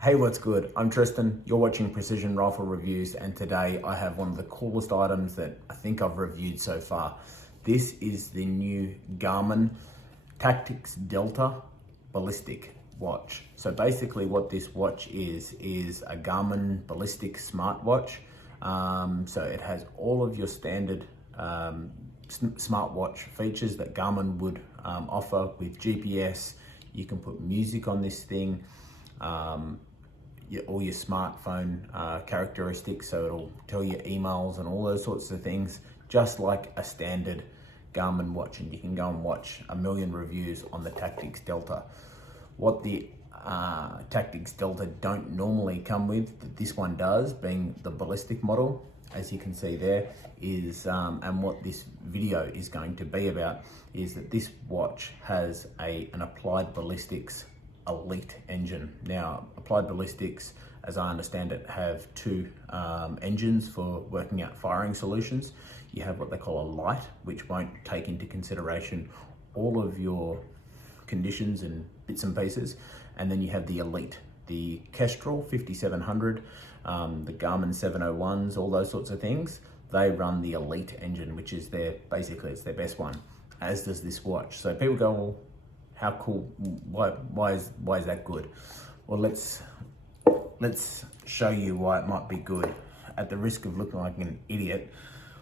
Hey, what's good? I'm Tristan, you're watching Precision Rifle Reviews, and today I have one of the coolest items that I think I've reviewed so far. This is the new Garmin Tactix Delta Ballistic watch. So basically what this watch is a Garmin Ballistic smartwatch. So it has all of your standard smartwatch features that Garmin would offer with GPS. You can put music on this thing. All your smartphone characteristics, so it'll tell you emails and all those sorts of things, just like a standard Garmin watch. And you can go and watch a million reviews on the Tactix Delta. What the Tactix Delta don't normally come with, that this one does, being the ballistic model, as you can see there, is and what this video is going to be about, is that this watch has an Applied Ballistics Elite engine. Now, Applied Ballistics, as I understand it, have two engines for working out firing solutions. You have what they call a light, which won't take into consideration all of your conditions and bits and pieces, and then you have the Elite, the Kestrel 5700, the Garmin 701s, all those sorts of things. They run the Elite engine, which is basically it's their best one, as does this watch. So people go, well, how cool, why is that good? Well, let's show you why it might be good. At the risk of looking like an idiot,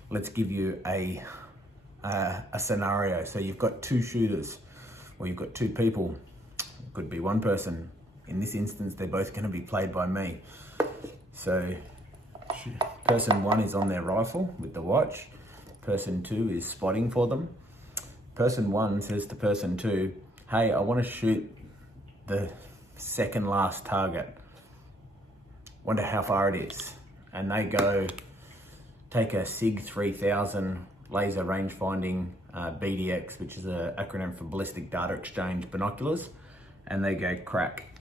let's give you a scenario. So you've got two shooters, or you've got two people, could be one person. In this instance, they're both gonna be played by me. So person one is on their rifle with the watch. Person two is spotting for them. Person one says to person two, hey, I want to shoot the second last target. Wonder how far it is. And they go take a SIG 3000 laser rangefinding BDX, which is an acronym for Ballistic Data Exchange binoculars, and they go crack.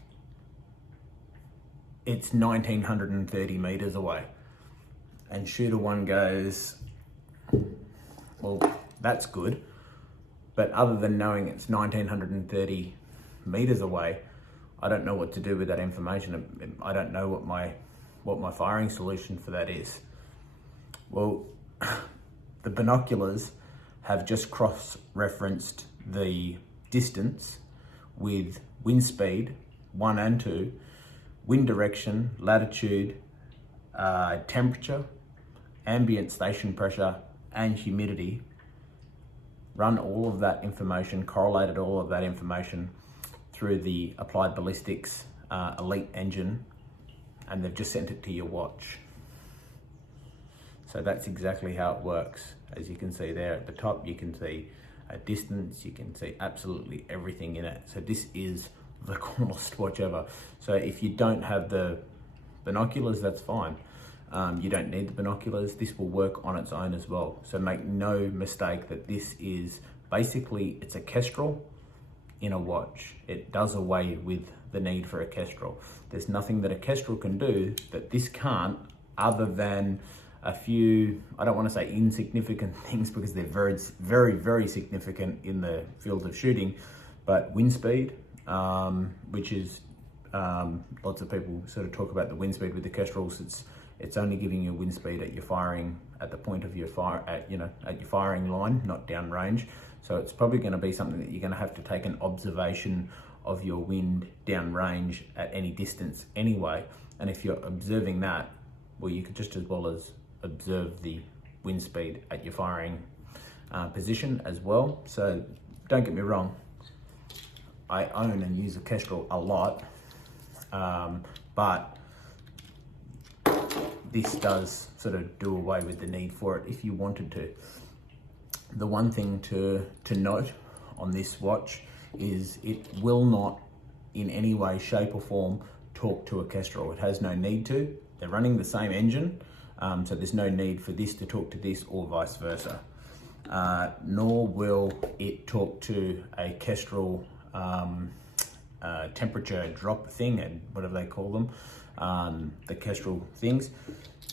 It's 1930 meters away. And shooter one goes, well, that's good. But other than knowing it's 1930 meters away, I don't know what to do with that information. I don't know what my firing solution for that is. Well, the binoculars have just cross-referenced the distance with wind speed 1 and 2, wind direction, latitude, temperature, ambient station pressure, and humidity. Run all of that information, correlated all of that information through the Applied Ballistics Elite engine, and they've just sent it to your watch. So that's exactly how it works. As you can see there at the top, you can see a distance, you can see absolutely everything in it. So this is the coolest watch ever. So if you don't have the binoculars, that's fine. You don't need the binoculars. This will work on its own as well. So make no mistake that this is basically, it's a Kestrel in a watch. It does away with the need for a Kestrel. There's nothing that a Kestrel can do that this can't, other than a few, I don't want to say insignificant things, because they're very, very, very significant in the field of shooting, but wind speed, which is, lots of people sort of talk about the wind speed with the Kestrels. It's only giving you wind speed at your firing, at the point of your fire, at your firing line, not down range. So it's probably going to be something that you're going to have to take an observation of your wind down range at any distance anyway. And if you're observing that, well, you could just as well as observe the wind speed at your firing position as well. So don't get me wrong, I own and use a Kestrel a lot, but this does sort of do away with the need for it if you wanted to. The one thing to note on this watch is it will not in any way, shape or form talk to a Kestrel. It has no need to. They're running the same engine, so there's no need for this to talk to this or vice versa. Nor will it talk to a Kestrel temperature drop thing, and whatever they call them, the Kestrel things.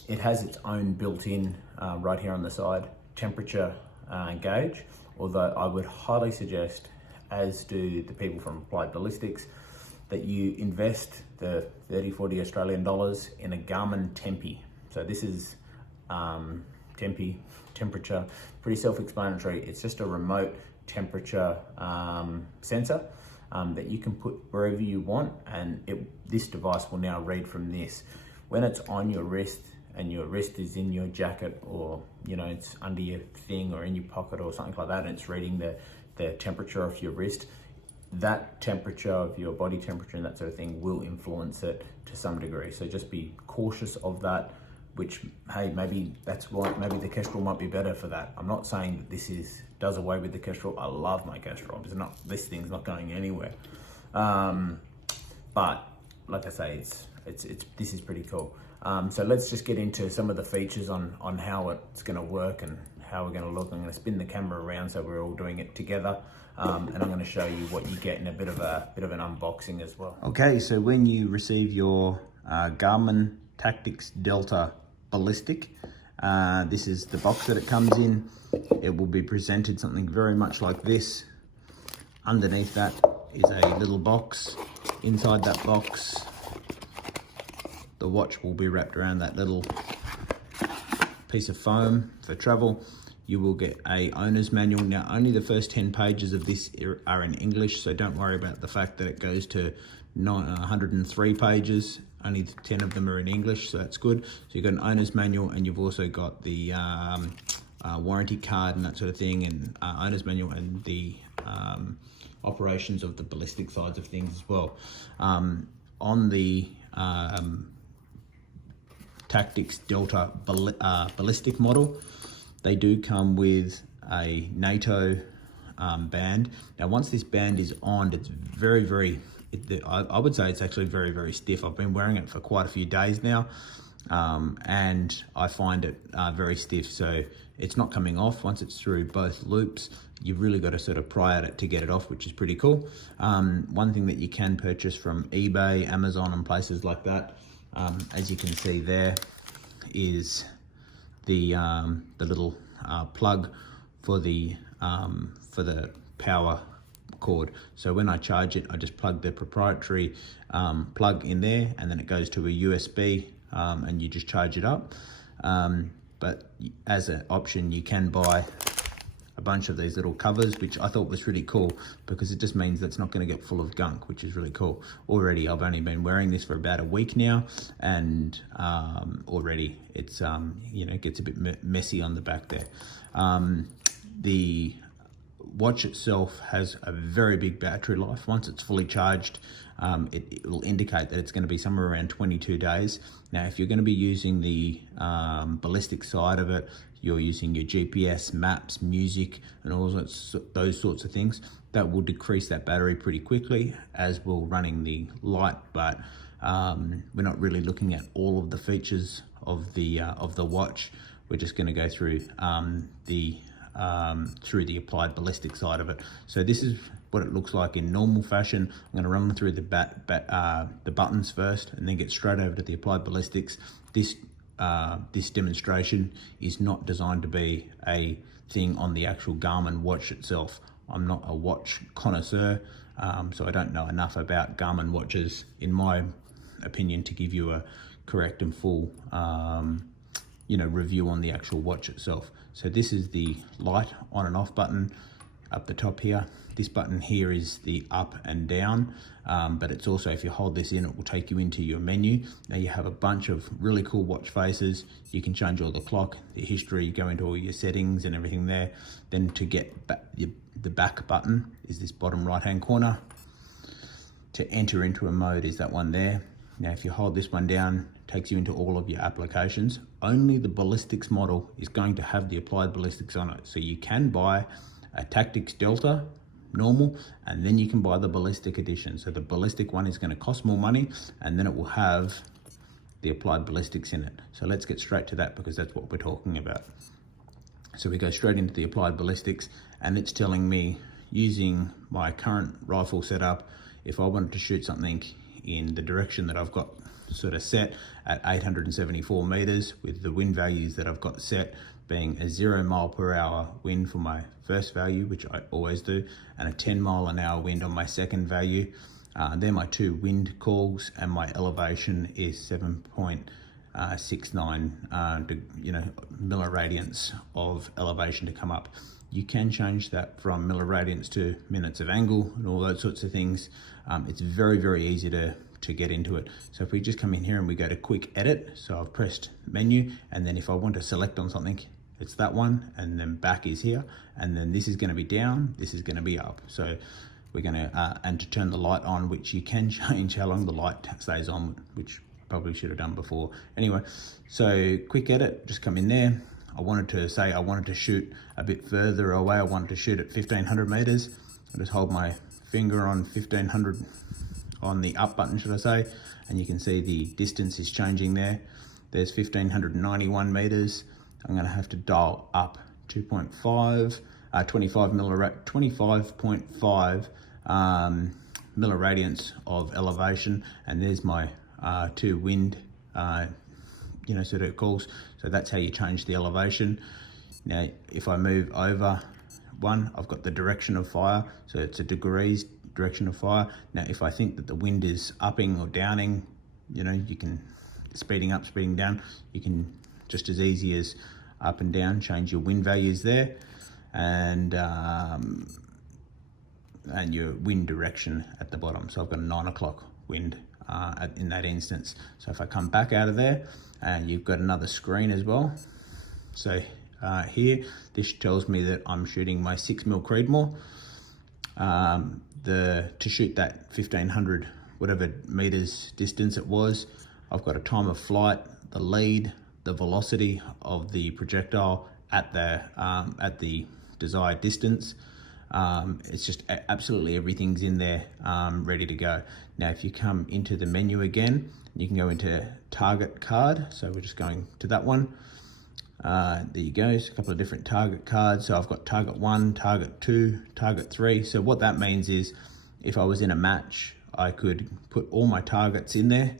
It has its own built-in, right here on the side, temperature gauge, although I would highly suggest, as do the people from Applied Ballistics, that you invest the 30-40 Australian dollars in a Garmin Tempi. So this is Tempi, temperature, pretty self-explanatory. It's just a remote temperature sensor that you can put wherever you want, and this device will now read from this. When it's on your wrist and your wrist is in your jacket, or it's under your thing or in your pocket or something like that, and it's reading the temperature of your wrist, that temperature of your body temperature and that sort of thing will influence it to some degree. So just be cautious of that, which, hey, maybe that's why, maybe the Kestrel might be better for that. I'm not saying that this does away with the Kestrel. I love my Kestrel. This thing's not going anywhere. But like I say, this is pretty cool. So let's just get into some of the features on how it's going to work and how we're going to look. I'm going to spin the camera around so we're all doing it together, and I'm going to show you what you get in a bit of an unboxing as well. Okay, so when you receive your Garmin Tactix Delta Ballistic, this is the box that it comes in. It will be presented something very much like this. Underneath that is a little box. Inside that box, the watch will be wrapped around that little piece of foam for travel. You will get a owner's manual. Now, only the first 10 pages of this are in English, so don't worry about the fact that it goes to 103 pages. Only 10 of them are in English, so that's good. So you've got an owner's manual, and you've also got the warranty card and that sort of thing, and owner's manual and the operations of the ballistic sides of things as well. On the Tactix Delta Ballistic model, they do come with a NATO band. Now, once this band is on, it's I would say it's actually very, very stiff. I've been wearing it for quite a few days now, and I find it very stiff. So it's not coming off. Once it's through both loops, you've really got to sort of pry at it to get it off, which is pretty cool. One thing that you can purchase from eBay, Amazon, and places like that, as you can see there, is the little plug for the power cord. So when I charge it, I just plug the proprietary plug in there, and then it goes to a USB, and you just charge it up. But as an option, you can buy a bunch of these little covers, which I thought was really cool, because it just means that it's not going to get full of gunk, which is really cool. Already, I've only been wearing this for about a week now, and already it's it gets a bit messy on the back there. The watch itself has a very big battery life. Once it's fully charged, it will indicate that it's going to be somewhere around 22 days. Now, if you're going to be using the ballistic side of it, you're using your GPS, maps, music, and all those sorts of things, that will decrease that battery pretty quickly, as will running the light. But we're not really looking at all of the features of the watch. We're just going to go through through the applied ballistic side of it. So this is what it looks like in normal fashion. I'm going to run through the buttons first, and then get straight over to the applied ballistics. This demonstration is not designed to be a thing on the actual Garmin watch itself. I'm not a watch connoisseur, so I don't know enough about Garmin watches, in my opinion, to give you a correct and full review on the actual watch itself. So this is the light on and off button up the top here. This button here is the up and down, but it's also, if you hold this in, it will take you into your menu. Now you have a bunch of really cool watch faces. You can change all the clock, the history, go into all your settings and everything there. Then to get back, the back button is this bottom right hand corner. To enter into a mode is that one there. Now if you hold this one down, it takes you into all of your applications. Only the ballistics model is going to have the applied ballistics on it. So you can buy a Tactix Delta normal, and then you can buy the ballistic edition. So the ballistic one is going to cost more money, and then it will have the applied ballistics in it. So let's get straight to that, because that's what we're talking about. So we go straight into the applied ballistics, and it's telling me, using my current rifle setup, if I wanted to shoot something in the direction that I've got sort of set at 874 meters, with the wind values that I've got set being a 0 mile per hour wind for my first value, which I always do, and a 10 mile an hour wind on my second value. They're my two wind calls, and my elevation is 7.69 milliradians of elevation to come up. You can change that from milliradians to minutes of angle and all those sorts of things. It's very, very easy to get into it. So if we just come in here and we go to quick edit, so I've pressed menu, and then if I want to select on something, it's that one, and then back is here, and then this is going to be down, this is going to be up. So we're going to, and to turn the light on, which you can change how long the light stays on, which I probably should have done before. Anyway, so quick edit, just come in there. I wanted to shoot a bit further away. I wanted to shoot at 1500 meters. I just hold my finger on 1500 on the up button, should I say, and you can see the distance is changing there. There's 1591 meters. I'm going to have to dial up 25.5 milliradians of elevation, and there's my two wind sort of calls. So that's how you change the elevation. Now if I move over one, I've got the direction of fire, so it's a degrees direction of fire. Now if I think that the wind is upping or downing, you can speeding up, speeding down, you can just as easy as up and down change your wind values there, and your wind direction at the bottom. So I've got a 9 o'clock wind in that instance. So if I come back out of there, and you've got another screen as well. So here, this tells me that I'm shooting my 6mm Creedmoor. To shoot that 1500 whatever meters distance it was, I've got a time of flight, the lead, the velocity of the projectile at the desired distance. It's just absolutely everything's in there ready to go. Now if you come into the menu again, you can go into target card, so we're just going to that one. There you go, it's a couple of different target cards. So I've got target 1, target 2, target 3. So what that means is if I was in a match, I could put all my targets in there.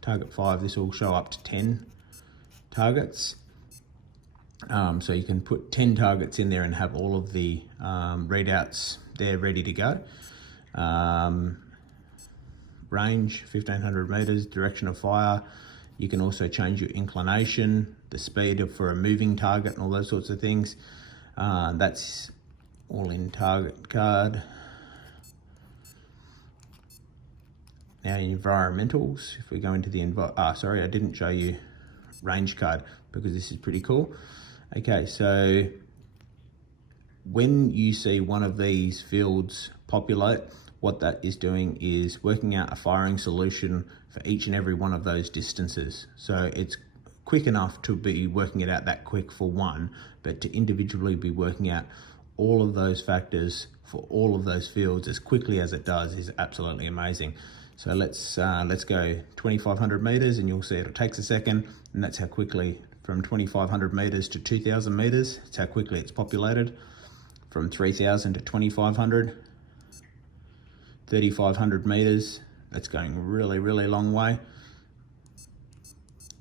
Target 5, this will show up to 10 targets. So you can put 10 targets in there and have all of the readouts there ready to go. Range 1500 meters, direction of fire. You can also change your inclination, the speed for a moving target, and all those sorts of things. That's all in target card. Now in environmentals, if we go into the sorry, I didn't show you range card because this is pretty cool. Okay, so when you see one of these fields populate, what that is doing is working out a firing solution for each and every one of those distances. So it's quick enough to be working it out that quick for one, but to individually be working out all of those factors for all of those fields as quickly as it does is absolutely amazing. So let's go 2500 meters, and you'll see it takes a second, and that's how quickly from 2500 meters to 2000 meters, that's how quickly it's populated. From 3000 to 2500, 3500 meters, that's going really, really long way.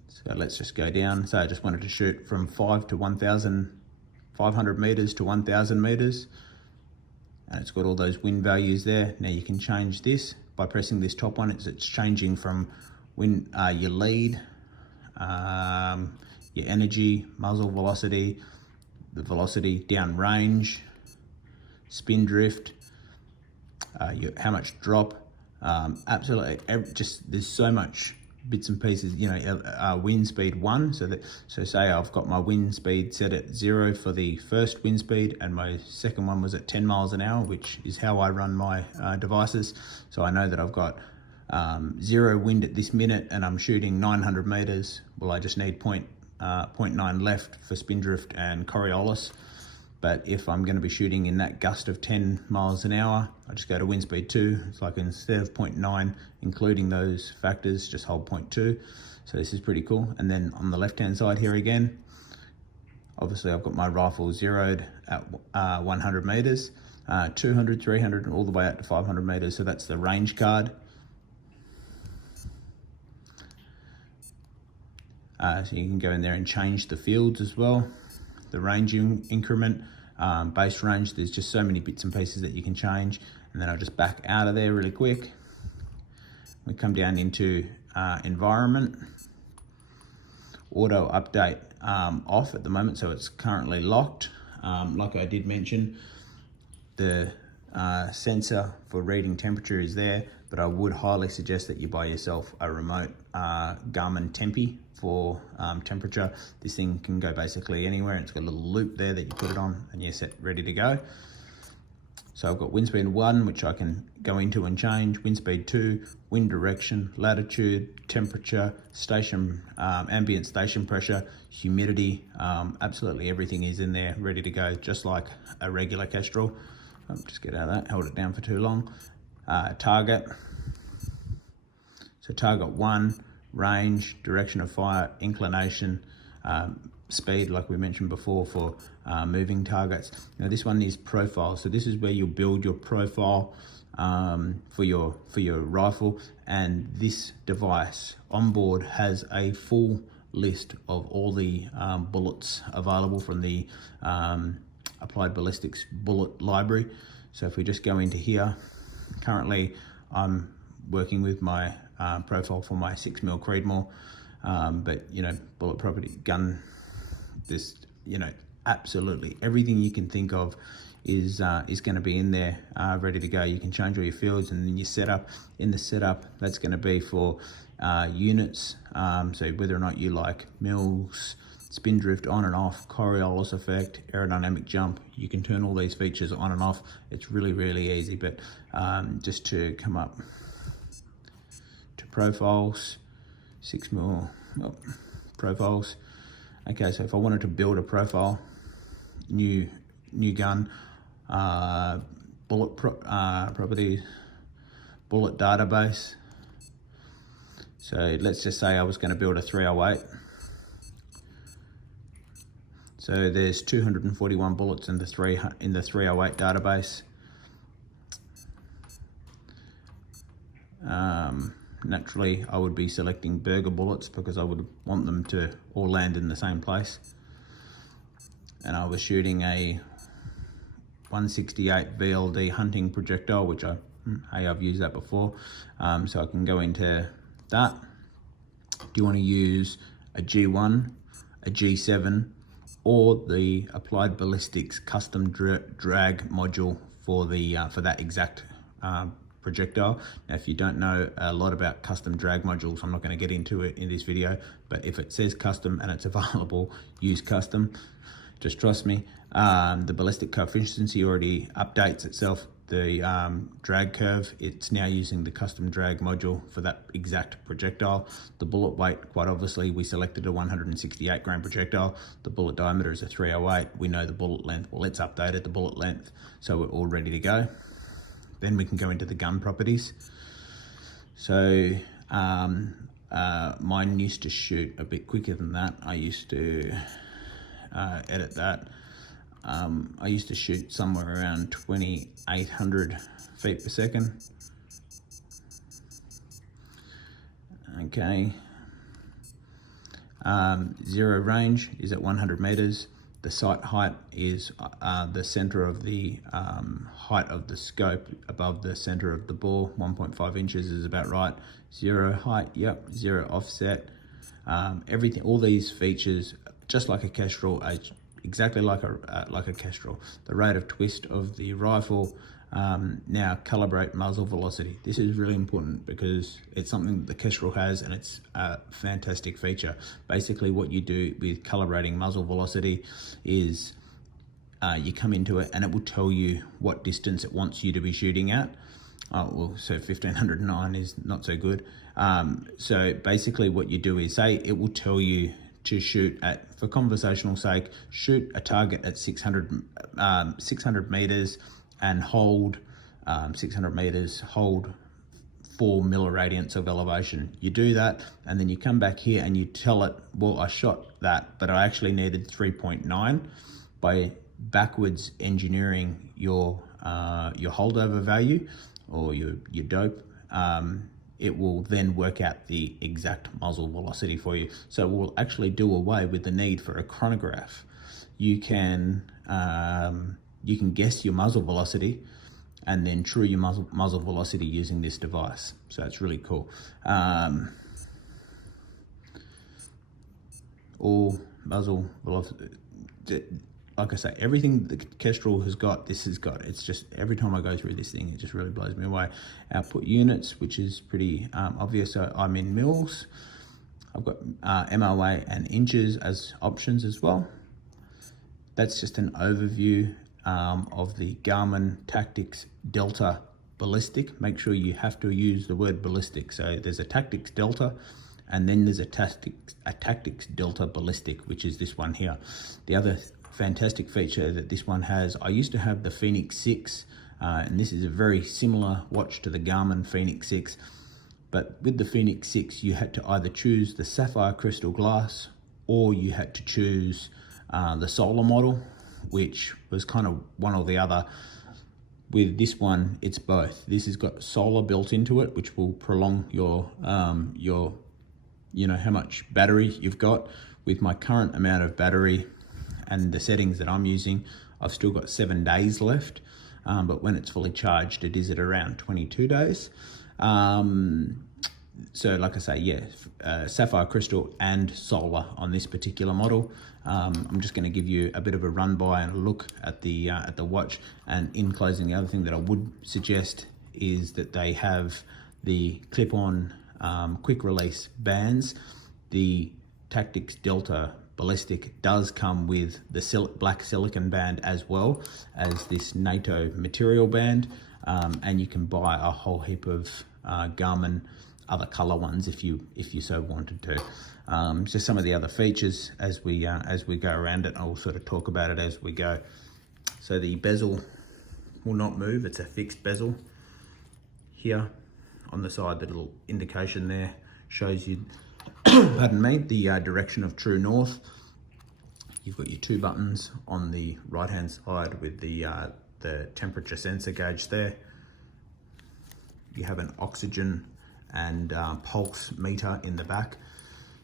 So let's just go down. So I just wanted to shoot from 5 to 1500 meters to 1000 meters. And it's got all those wind values there. Now you can change this by pressing this top one. It's changing from wind, your lead, your energy, muzzle velocity, the velocity, down range, spin drift, how much drop, absolutely, just there's so much bits and pieces, wind speed 1, so say I've got my wind speed set at 0 for the first wind speed, and my second one was at 10 miles an hour, which is how I run my devices. So I know that I've got 0 wind at this minute and I'm shooting 900 meters. Well, I just need 0.9 left for spin drift and Coriolis. But if I'm going to be shooting in that gust of 10 miles an hour, I just go to wind speed 2. It's like instead of 0.9, including those factors, just hold 0.2. So this is pretty cool. And then on the left-hand side here again, obviously I've got my rifle zeroed at 100 meters, 200, 300, and all the way out to 500 meters. So that's the range card. So you can go in there and change the fields as well. The range increment, base range, there's just so many bits and pieces that you can change. and then I'll just back out of there really quick. We come down into environment, auto update off at the moment, so it's currently locked. Like I did mention, the sensor for reading temperature is there, but I would highly suggest that you buy yourself a remote Garmin Tempi for temperature. This thing can go basically anywhere. It's got a little loop there that you put it on and you're set, ready to go. So I've got wind speed 1, which I can go into and change, wind speed 2, wind direction, latitude, temperature, station, ambient station pressure, humidity, absolutely everything is in there, ready to go, just like a regular Kestrel. Just get out of that, held it down for too long. Target, so target 1, range, direction of fire, inclination, speed, like we mentioned before, for moving targets. Now this one is profile, so this is where you'll build your profile for your rifle, and this device on board has a full list of all the bullets available from the Applied Ballistics bullet library. So if we just go into here, currently I'm working with my profile for my 6mm Creedmoor, but you know, bullet property, gun, this, you know, absolutely everything you can think of is going to be in there, ready to go. You can change all your fields, and then your setup. In the setup, that's going to be for units, so whether or not you like mils, spin drift on and off, Coriolis effect, aerodynamic jump, you can turn all these features on and off. It's really easy. But just to come up to profiles, 6mm, oh, profiles. Okay, so if I wanted to build a profile, new gun, bullet properties, bullet database. So let's just say I was going to build a 308. So there's 241 bullets in the 308 database. Naturally, I would be selecting burger bullets because I would want them to all land in the same place. And I was shooting a 168 VLD hunting projectile, which I've used that before. So I can go into that. Do you want to use a G1, a G7, or the Applied Ballistics custom drag module for the for that exact projectile? Now, if you don't know a lot about custom drag modules, I'm not going to get into it in this video, but if it says custom and it's available, use custom. Just trust me. The ballistic coefficient already updates itself. The drag curve, it's now using the custom drag module for that exact projectile. The bullet weight, quite obviously, we selected a 168 grain projectile. The bullet diameter is a 308. We know the bullet length. Well, it's updated the bullet length, so we're all ready to go. Then we can go into the gun properties. So mine used to shoot a bit quicker than that. I used to edit that. I used to shoot somewhere around 2,800 feet per second. Okay. Zero range is at 100 meters. The sight height is the center of the height of the scope above the center of the bore. 1.5 inches is about right. Zero height, yep. Zero offset. Everything, all these features, just like a Kestrel, exactly like a Kestrel. The rate of twist of the rifle. Now calibrate muzzle velocity. This is really important because it's something that the Kestrel has, and it's a fantastic feature. Basically what you do with calibrating muzzle velocity is you come into it and it will tell you what distance it wants you to be shooting at. Well, so 1509 is not so good. So basically what you do is say it will tell you to shoot at, for conversational sake, shoot a target at 600 meters and hold 600 meters, hold 4 milliradians of elevation. You do that, and then you come back here and you tell it, well, I shot that, but I actually needed 3.9. By backwards engineering your holdover value or your dope, it will then work out the exact muzzle velocity for you. So it will actually do away with the need for a chronograph. You can guess your muzzle velocity and then true your muzzle velocity using this device. So it's really cool. All muzzle velocity, like I say, everything the Kestrel has got, this has got. It's just, every time I go through this thing, it just really blows me away. Output units, which is pretty obvious. So I'm in mils. I've got MOA and inches as options as well. That's just an overview of the Garmin Tactix Delta Ballistic. Make sure you have to use the word ballistic. So there's a Tactix Delta, and then there's a Tactix Delta Ballistic, which is this one here. The other fantastic feature that this one has, I used to have the Phoenix 6, and this is a very similar watch to the Garmin Phoenix 6, but with the Phoenix 6 you had to either choose the sapphire crystal glass, or you had to choose the solar model, which was kind of one or the other. With this one, it's both. This has got solar built into it, which will prolong your you know, how much battery you've got. With my current amount of battery and the settings that I'm using, I've still got 7 days left, but when it's fully charged, it is at around 22 days. So like I say, yeah, sapphire crystal and solar on this particular model. I'm just going to give you a bit of a run by and a look at the watch. And in closing, the other thing that I would suggest is that they have the clip-on quick release bands. The Tactix Delta Ballistic does come with the black silicon band as well as this NATO material band, and you can buy a whole heap of Garmin other color ones if you so wanted to. So some of the other features as we go around it, I'll sort of talk about it as we go. So the bezel will not move, it's a fixed bezel. Here on the side, the little indication there shows you pardon me, the direction of true north. You've got your 2 buttons on the right hand side with the temperature sensor gauge there. You have an oxygen and pulse meter in the back,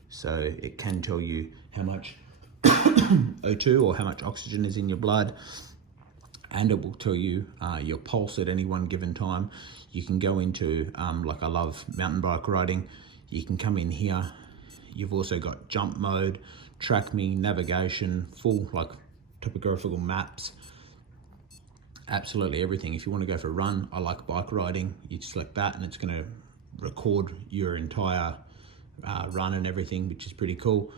so it can tell you how much O2 or how much oxygen is in your blood, and it will tell you your pulse at any one given time. You can go into, like I love mountain bike riding, you can come in here. You've also got jump mode, track me, navigation, full like topographical maps, absolutely everything. If you want to go for a run, I like bike riding, you select that and it's going to record your entire run and everything, which is pretty cool,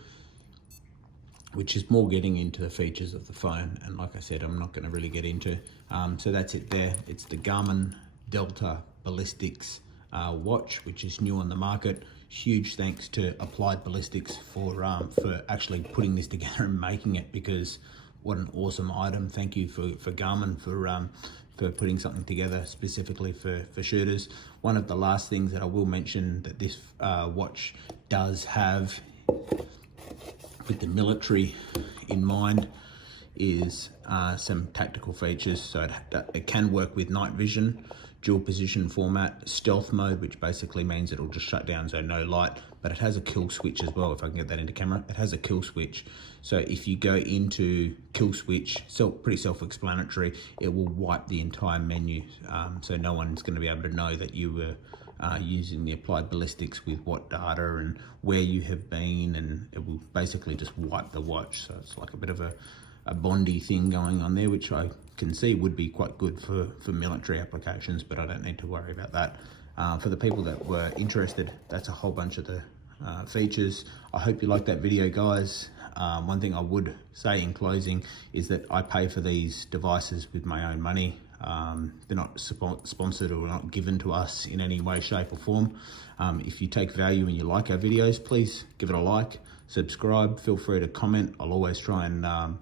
which is more getting into the features of the phone, and like I said, I'm not going to really get into. So that's it there. It's the Garmin Delta Ballistics watch, which is new on the market. Huge thanks to Applied Ballistics for actually putting this together and making it, because what an awesome item. Thank you for Garmin for putting something together specifically for shooters. One of the last things that I will mention that this watch does have with the military in mind is some tactical features. So it can work with night vision, dual position format, stealth mode, which basically means it'll just shut down, so no light, but it has a kill switch as well. If I can get that into camera, it has a kill switch. So if you go into kill switch, pretty self-explanatory, it will wipe the entire menu. So no one's going to be able to know that you were using the Applied Ballistics with what data and where you have been, and it will basically just wipe the watch. So it's like a bit of a Bondy thing going on there, which I can see would be quite good for military applications, but I don't need to worry about that. For the people that were interested, that's a whole bunch of the features. I hope you liked that video, guys. One thing I would say in closing is that I pay for these devices with my own money. They're not sponsored or not given to us in any way, shape or form. If you take value and you like our videos, please give it a like, subscribe, feel free to comment. I'll always try and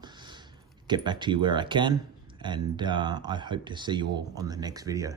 get back to you where I can, and I hope to see you all on the next video.